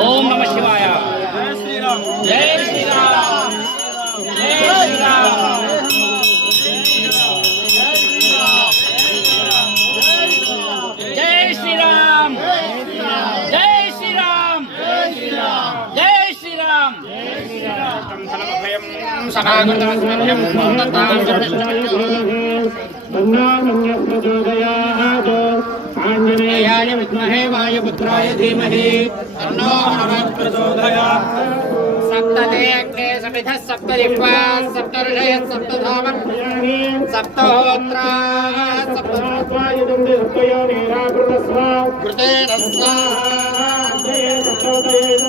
ఓం నమః శివాయ. జై శ్రీరామ్. జై శ్రీరామ్. జై శ్రీరామ్. జై శ్రీరామ్. జై శ్రీరామ్. ఆంజనేయాయ విద్మహే వాయుపుత్రాయ ధీమహి తన్నో హనుమత్ ప్రచోదయాత్. సప్తతే అగ్నే సమిధః సప్తజిహ్వాः సప్తర్షయः సప్తధామः సప్తహోత్రాः సప్తమాత్మాయుధం